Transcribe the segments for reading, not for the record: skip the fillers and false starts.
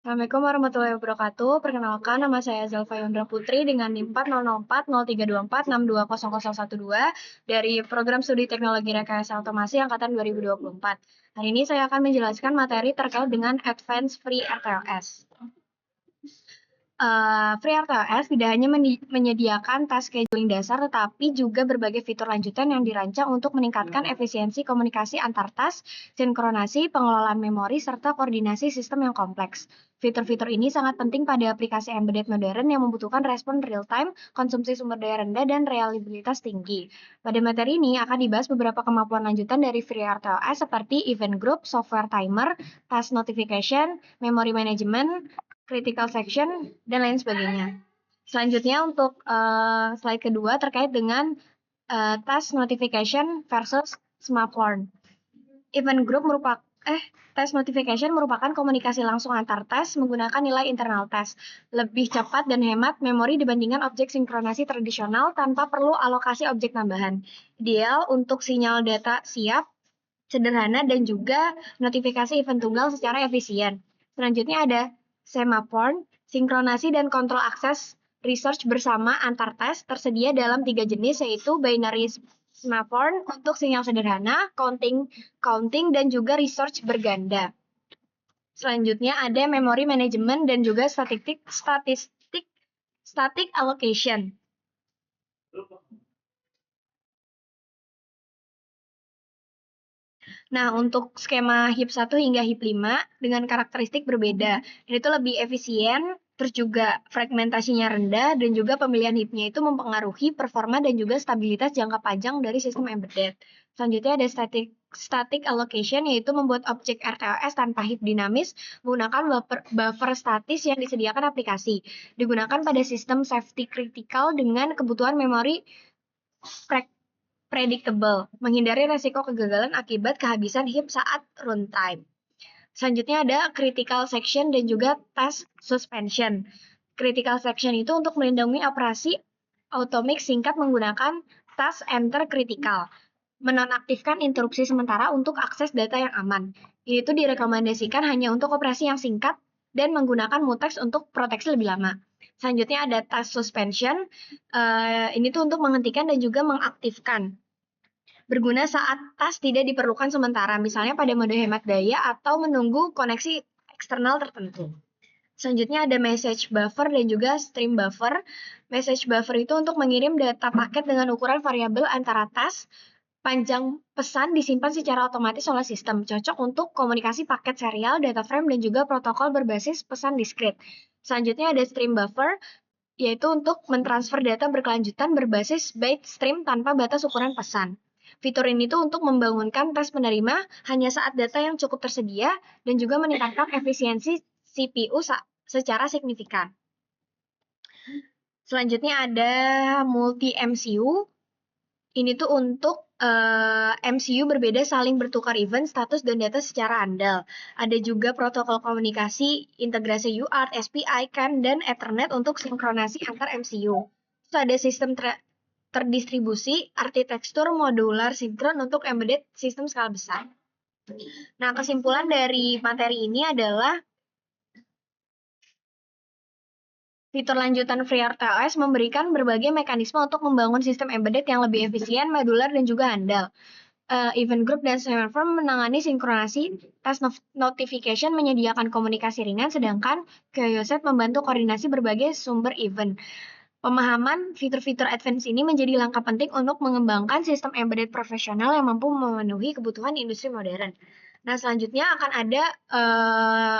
Assalamualaikum warahmatullahi wabarakatuh. Perkenalkan, nama saya Zalfa Yondra Putri dengan NIM 40040324620012 dari Program Studi Teknologi Rekayasa Otomasi Angkatan 2024. Hari ini saya akan menjelaskan materi terkait dengan Advanced Free RTOS. Free RTOS tidak hanya menyediakan task scheduling dasar, tetapi juga berbagai fitur lanjutan yang dirancang untuk meningkatkan efisiensi komunikasi antar task, sinkronasi, pengelolaan memori, serta koordinasi sistem yang kompleks. Fitur-fitur ini sangat penting pada aplikasi embedded modern yang membutuhkan respon real-time, konsumsi sumber daya rendah, dan reliabilitas tinggi. Pada materi ini akan dibahas beberapa kemampuan lanjutan dari Free RTOS seperti event group, software timer, task notification, memory management, critical section, dan lain sebagainya. Selanjutnya untuk slide kedua terkait dengan task notification versus smartphone. Event group task notification merupakan komunikasi langsung antar task menggunakan nilai internal task. Lebih cepat dan hemat memori dibandingkan objek sinkronasi tradisional tanpa perlu alokasi objek tambahan. Ideal untuk sinyal data siap, sederhana, dan juga notifikasi event tunggal secara efisien. Selanjutnya ada semaphore, sinkronasi dan kontrol akses research bersama antar task tersedia dalam 3 jenis, yaitu binary semaphore untuk sinyal sederhana, counting, dan juga research berganda. Selanjutnya ada memory management dan juga static allocation. Nah, untuk skema HIP 1 hingga HIP 5 dengan karakteristik berbeda. Dan itu lebih efisien, terus juga fragmentasinya rendah, dan juga pemilihan HIP-nya itu mempengaruhi performa dan juga stabilitas jangka panjang dari sistem embedded. Selanjutnya ada static allocation, yaitu membuat objek RTOS tanpa HIP dinamis menggunakan buffer statis yang disediakan aplikasi. Digunakan pada sistem safety critical dengan kebutuhan memori predictable, menghindari resiko kegagalan akibat kehabisan HIP saat runtime. Selanjutnya ada critical section dan juga task suspension. Critical section itu untuk melindungi operasi automik singkat menggunakan task enter critical, menonaktifkan interupsi sementara untuk akses data yang aman. Ini tuh direkomendasikan hanya untuk operasi yang singkat dan menggunakan mutex untuk proteksi lebih lama. Selanjutnya ada task suspension. Ini tuh untuk menghentikan dan juga mengaktifkan. Berguna saat task tidak diperlukan sementara, misalnya pada mode hemat daya atau menunggu koneksi eksternal tertentu. Selanjutnya ada message buffer dan juga stream buffer. Message buffer itu untuk mengirim data paket dengan ukuran variabel antara task. Panjang pesan disimpan secara otomatis oleh sistem, cocok untuk komunikasi paket serial, data frame, dan juga protokol berbasis pesan diskrit. Selanjutnya ada stream buffer, yaitu untuk mentransfer data berkelanjutan berbasis byte stream tanpa batas ukuran pesan. Fitur ini tuh untuk membangunkan task penerima hanya saat data yang cukup tersedia dan juga meningkatkan efisiensi CPU secara signifikan. Selanjutnya ada multi MCU. Ini tuh untuk MCU berbeda saling bertukar event, status, dan data secara andal. Ada juga protokol komunikasi, integrasi UART, SPI, CAN, dan Ethernet untuk sinkronasi antar MCU. Terus ada sistem terdistribusi, arsitektur modular sinkron untuk embedded sistem skala besar. Nah, kesimpulan dari materi ini adalah fitur lanjutan FreeRTOS memberikan berbagai mekanisme untuk membangun sistem embedded yang lebih efisien, modular, dan juga handal. Event group dan semaphore menangani sinkronasi, task notification menyediakan komunikasi ringan, sedangkan QoS membantu koordinasi berbagai sumber event. Pemahaman fitur-fitur advance ini menjadi langkah penting untuk mengembangkan sistem embedded profesional yang mampu memenuhi kebutuhan industri modern. Nah, selanjutnya akan ada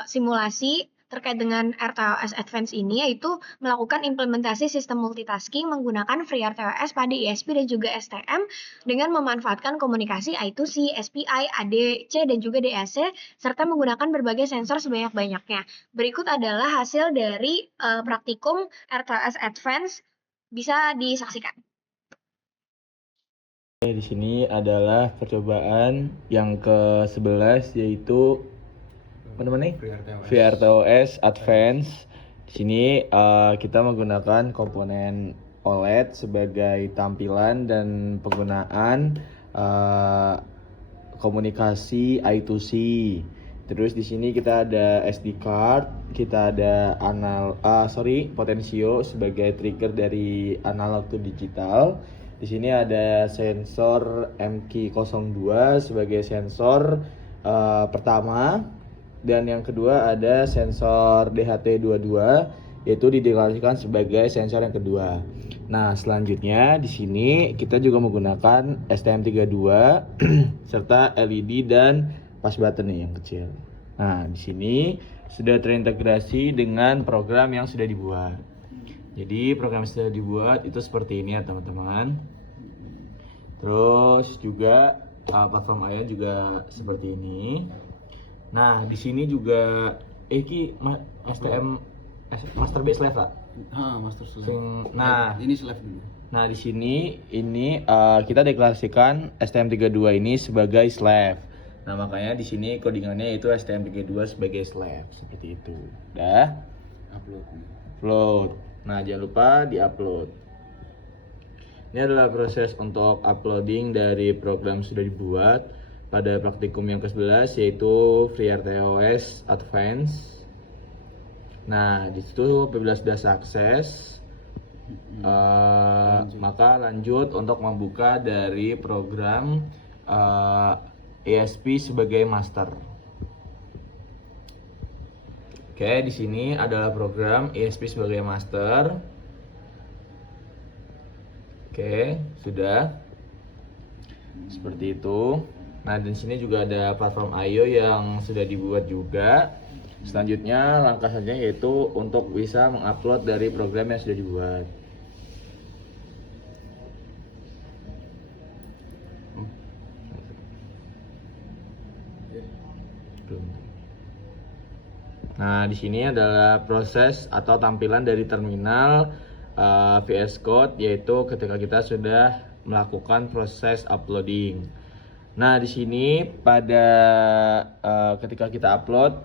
simulasi terkait dengan RTOS Advance ini, yaitu melakukan implementasi sistem multitasking menggunakan FreeRTOS pada ISP dan juga STM dengan memanfaatkan komunikasi I2C, SPI, ADC, dan juga DAC, serta menggunakan berbagai sensor sebanyak-banyaknya. Berikut adalah hasil dari praktikum RTOS Advance, bisa disaksikan. Di sini adalah percobaan yang ke-11, yaitu FreeRTOS Advance. Di sini kita menggunakan komponen OLED sebagai tampilan dan penggunaan komunikasi I2C. Terus di sini kita ada SD card, kita ada potensio sebagai trigger dari analog to digital. Di sini ada sensor MQ02 sebagai sensor pertama, dan yang kedua ada sensor DHT22 yaitu dideklarasikan sebagai sensor yang kedua. Nah, selanjutnya di sini kita juga menggunakan STM32 serta LED dan pas button nih yang kecil. Nah, di sini sudah terintegrasi dengan program yang sudah dibuat. Jadi program yang sudah dibuat itu seperti ini ya teman-teman. Terus juga platform Aya juga seperti ini. Nah, di sini juga STM Master Base Slave lah. Master Slave. Nah, ini Slave dulu. Nah, di sini ini kita deklarasikan STM32 ini sebagai slave. Nah, makanya di sini codingannya itu STM32 sebagai slave seperti itu. Udah? Upload. Nah, jangan lupa di-upload. Ini adalah proses untuk uploading dari program sudah dibuat pada praktikum yang ke-11 yaitu FreeRTOS Advance. Nah, di situ apabila sudah sukses maka lanjut untuk membuka dari program ESP sebagai master. Oke, di sini adalah program ESP sebagai master. Oke, sudah seperti itu. Nah, di sini juga ada platform IO yang sudah dibuat juga. Selanjutnya langkah saja yaitu untuk bisa mengupload dari program yang sudah dibuat. Nah, di sini adalah proses atau tampilan dari terminal VS Code, yaitu ketika kita sudah melakukan proses uploading. Nah, di sini pada ketika kita upload,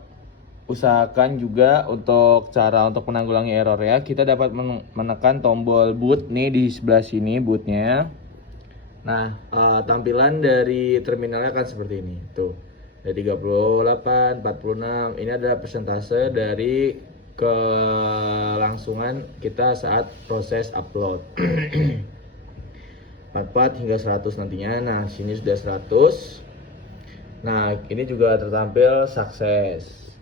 usahakan juga untuk cara untuk menanggulangi error ya, kita dapat menekan tombol boot nih di sebelah sini bootnya. Nah, tampilan dari terminalnya akan seperti ini. Tuh, ada 38, 46. Ini adalah persentase dari kelangsungan kita saat proses upload. 44 hingga 100 nantinya. Nah, sini sudah 100. Nah, ini juga tertampil sukses.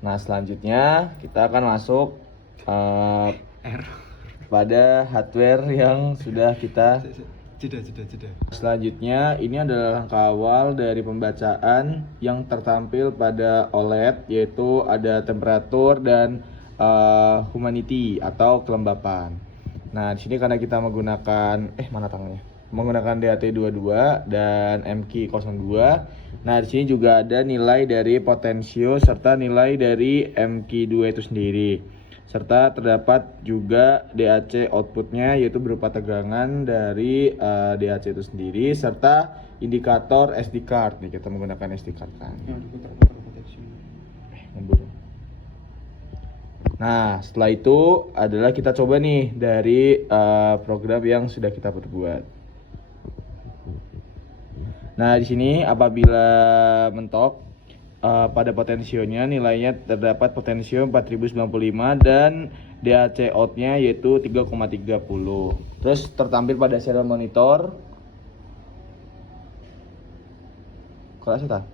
Nah, selanjutnya kita akan masuk pada hardware yang sudah kita Jeda. Selanjutnya, ini adalah langkah awal dari pembacaan yang tertampil pada OLED, yaitu ada temperatur dan humidity atau kelembapan. Nah, di sini karena kita menggunakan menggunakan DHT22 dan MQ02. Nah, di sini juga ada nilai dari potensio serta nilai dari MQ2 itu sendiri. Serta terdapat juga DAC outputnya yaitu berupa tegangan dari DAC itu sendiri serta indikator SD card. Nih kita menggunakan SD card kan. Nah, setelah itu adalah kita coba nih dari program yang sudah kita perbuat. Nah, di sini apabila mentok pada potensionya nilainya terdapat potensio 4095 dan DAC out-nya yaitu 3,30. Terus tertampil pada serial monitor. Kelas apa?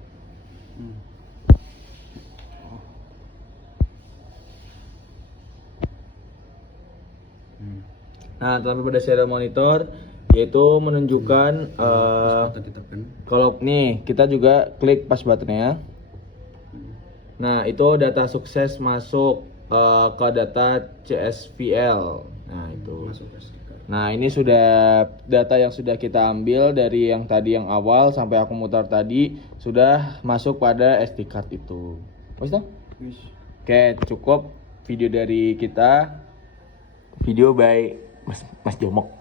Nah, tertampil pada serial monitor yaitu menunjukkan kalau nih kita juga klik pas buttonnya. Nah, itu data sukses masuk ke data CSVL. Nah, itu. Nah, ini sudah data yang sudah kita ambil dari yang tadi yang awal sampai aku mutar tadi sudah masuk pada SD card itu. Oke, cukup video dari kita. Video by Mas Jomok.